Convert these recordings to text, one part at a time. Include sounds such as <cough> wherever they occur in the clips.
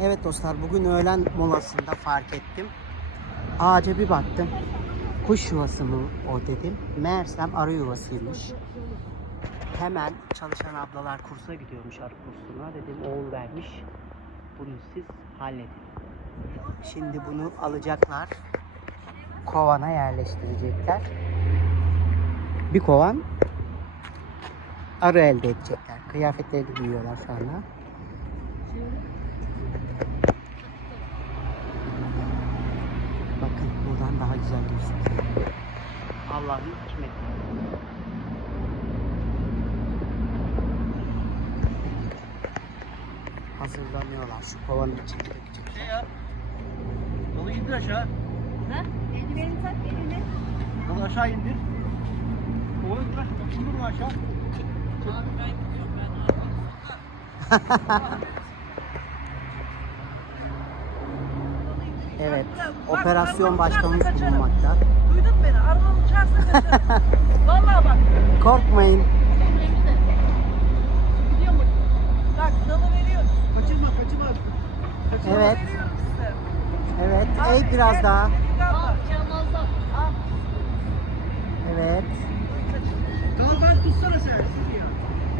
Evet dostlar bugün öğlen molasında fark ettim. Ağaca bir baktım. Kuş yuvası mı o dedim. Meğersem arı yuvasıymış. Hemen çalışan ablalar kursa gidiyormuş arı kursuna. Dedim oğul vermiş. Bunu siz halledin. Şimdi bunu alacaklar. Kovana yerleştirecekler. Bir kovan arı elde edecekler. Kıyafetleri giyiyorlar şu. Bakın buradan daha güzel gözüküyor. Allah'ın hikmeti. Hazırlanıyorlar. Şu kovanın içine dökecekler. Şey ya. Yolu indir aşağı. Ha? Eldiveni tak elini. Yolu aşağı indir. Yolu indir aşağı. İndir aşağı. <laughs> Evet. Operasyon başlamış bulunmakta. Duydun beni. Arabanı uçarsa <laughs> kaçarım. Vallahi bak. Korkmayın. Bak dalı veriyorum. Kaçırma kaçırma. Kaçırma. Evet. Evet. Al, Eğ biraz gel, daha. Al. Evet. Tamam ben tutsana sen.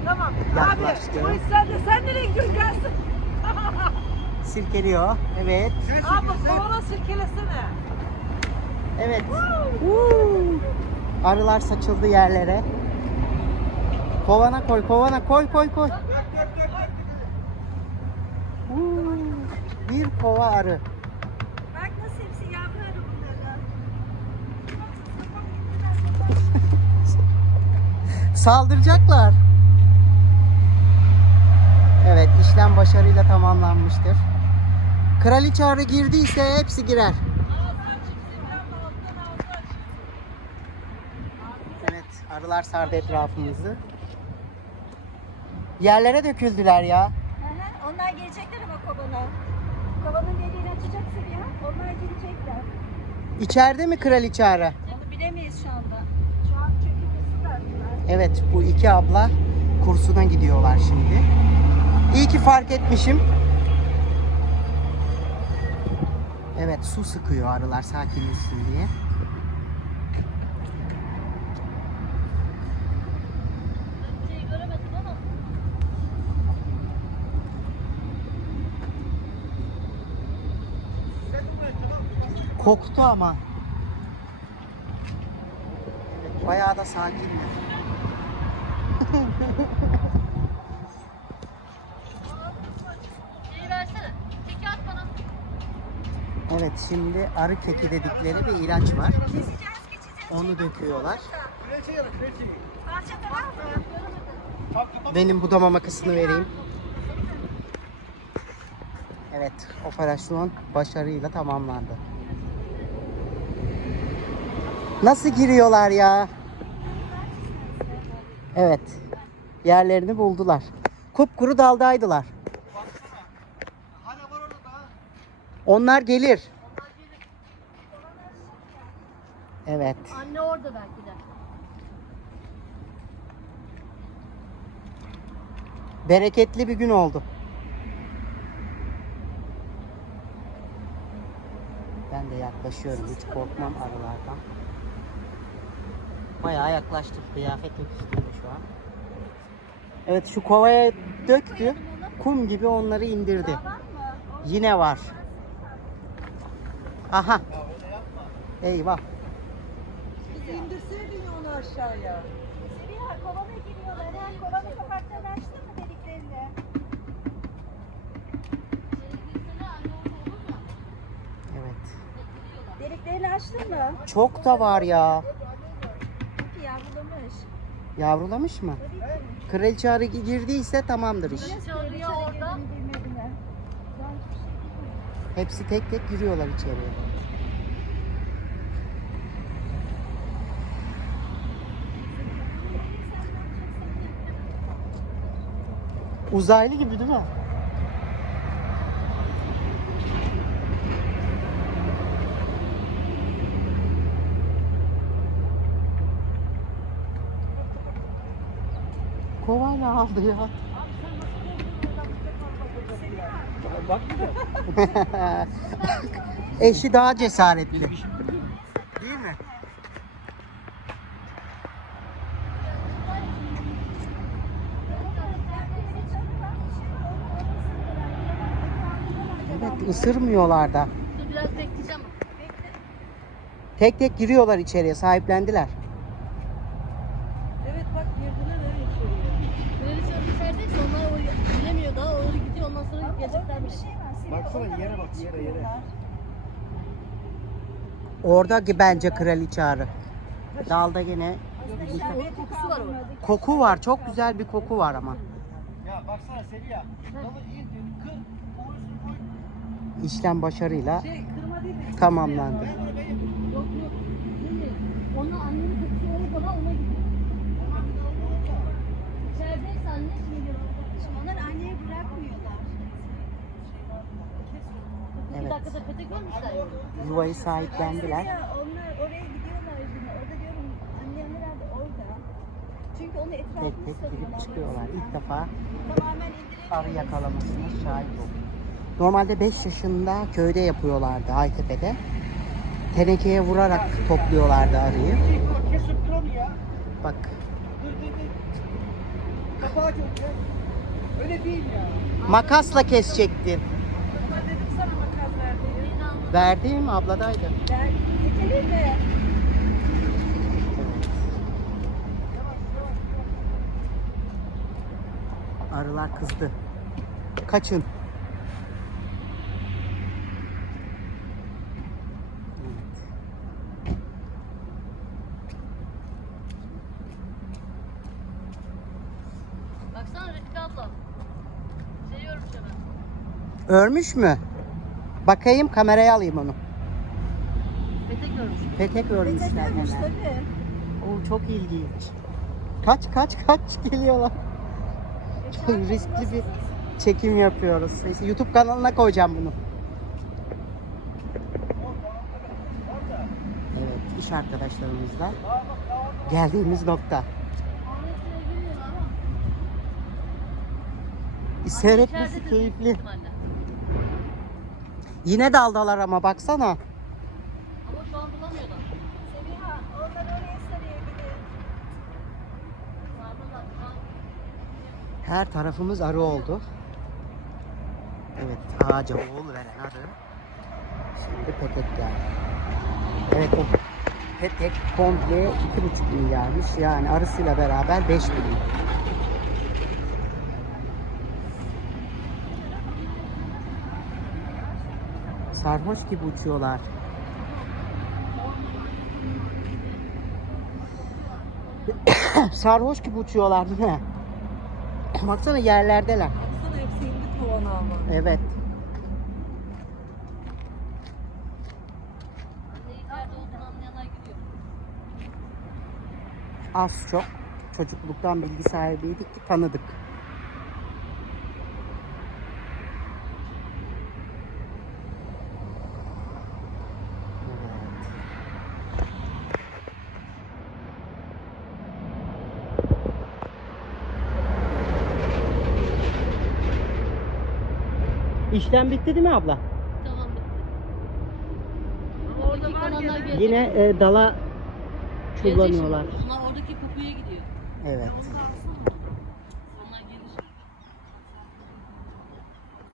Tamam. Yaklaştı. Abi o iş sende. Sen nereye gidiyorsun gelsin. <laughs> Sirkeliyor. Evet. Abi kovana sirkelesene. Evet. Woo! Arılar saçıldı yerlere. Kovana koy, kovana koy, koy, koy. Woo! Bir kova arı. Bak nasıl hepsi yavru arı bunların. Saldıracaklar. Evet, işlem başarıyla tamamlanmıştır. Kraliçe arı girdiyse hepsi girer. Evet, arılar sardı etrafımızı. Yerlere döküldüler ya. Hı hı, Onlar gelecekler ama kovana. Kovanın deliğini açacaksın ya. Onlar gelecekler. İçeride mi kraliçe arı? Onu bilemeyiz şu anda. Şu an çünkü verdiler. Evet, bu iki abla kursuna gidiyorlar şimdi. İyi ki fark etmişim. Evet, su sıkıyor arılar sakinleşsin diye. Koktu ama. Bayağı da sakinler. <laughs> Evet, şimdi arı keki dedikleri bir ilaç var. Onu döküyorlar. Benim budama makasını vereyim. Evet, operasyon başarıyla tamamlandı. Nasıl giriyorlar ya? Evet, yerlerini buldular. Kupkuru daldaydılar. Hala var orada daha. Onlar gelir. Evet. Anne orada belki de. Bereketli bir gün oldu. Ben de yaklaşıyorum. Hiç korkmam arılardan. Bayağı yaklaştım. Kıyafet üstümde şu an. Evet şu kovaya döktü. Kum gibi onları indirdi. Yine var. Aha. Eyvah. Bizi indirseydin ya onu aşağıya. Seviyor, kovana giriyorlar. Hem kovanı kapaktan açtın mı deliklerini? Evet. Deliklerini açtın mı? Çok da var ya. Çok yavrulamış. Yavrulamış mı? Kraliçe arı girdiyse tamamdır iş. Çalıyor orada. Hepsi tek tek giriyorlar içeriye. Uzaylı gibi değil mi? Kovayla aldı ya. Eşi daha cesaretli. Değil mi? Evet ısırmıyorlar da. Biraz bekleyeceğim. Tek tek giriyorlar içeriye sahiplendiler. Evet bak girdiler öyle içeriye. Böyle çok içerideyse onlar oraya bilemiyor daha oraya gidiyor ondan sonra geleceklermiş. Baksana yere bak yere yere. Orada ki bence kraliçe arı. Dalda yine kokusu var orada. koku var. Çok güzel bir koku var ama. Ya baksana Seliha. Dalı indin, kır, boğazını koy. İşlem başarıyla Şey kırma değil de. tamamlandı. Yok yok. Değil Onun annenin kokusu orada ona gidiyor. İçerideyse anne şimdi geliyor. Onlar anneye bırakmıyorlar. Petek görmüşler ya. Yuvayı sahiplendiler. Onlar oraya gidiyorlar şimdi. Orada diyorum annem herhalde orada. Çünkü onu etrafını Tek tek girip çıkıyorlar. İlk defa Tamamen indiremiyoruz. arı yakalamasına şahit oldum. Normalde 5 yaşında köyde yapıyorlardı Aytepe'de. Tenekeye vurarak topluyorlardı arıyı. Kes- Kesip kır onu ya. Bak Dur dur dur. Kapağı çok ya. Öyle değil ya. makasla kesecektin. Ama dedim sana makas verdi. Verdim abladaydı. Ben dikelim mi? Arılar kızdı. Kaçın. Baksana Refika abla. Seviyorum şunu. Örmüş mü? Bakayım kameraya alayım onu. Petek görmüş. Petek örmüşler tabii. Oo, çok ilginç. Kaç kaç kaç <laughs> geliyorlar. Çok riskli bir çekim yapıyoruz. Neyse YouTube kanalına koyacağım bunu. Evet iş arkadaşlarımızla geldiğimiz nokta. Seyretmesi keyifli. ihtimalle. Yine daldalar ama baksana. Ama şu an bulamıyorlar. Onlar oraya. Her tarafımız arı oldu. Evet ağaca oğul veren arı. Şimdi petek geldi. Evet o petek komple 2,5 milyarmış. Yani arısıyla beraber 5 milyon. Sarhoş gibi uçuyorlar. <coughs> Sarhoş gibi uçuyorlar değil mi? <coughs> Baksana yerlerdeler. Baksana hepsi indi tavana ama. Evet. Az çok çocukluktan bilgi sahibiydik ki tanıdık. İşlem bitti değil mi abla? Tamam bitti. Ama orada gelecek. Yine e, dala çullanıyorlar. Onlar oradaki kokuya gidiyor. Evet.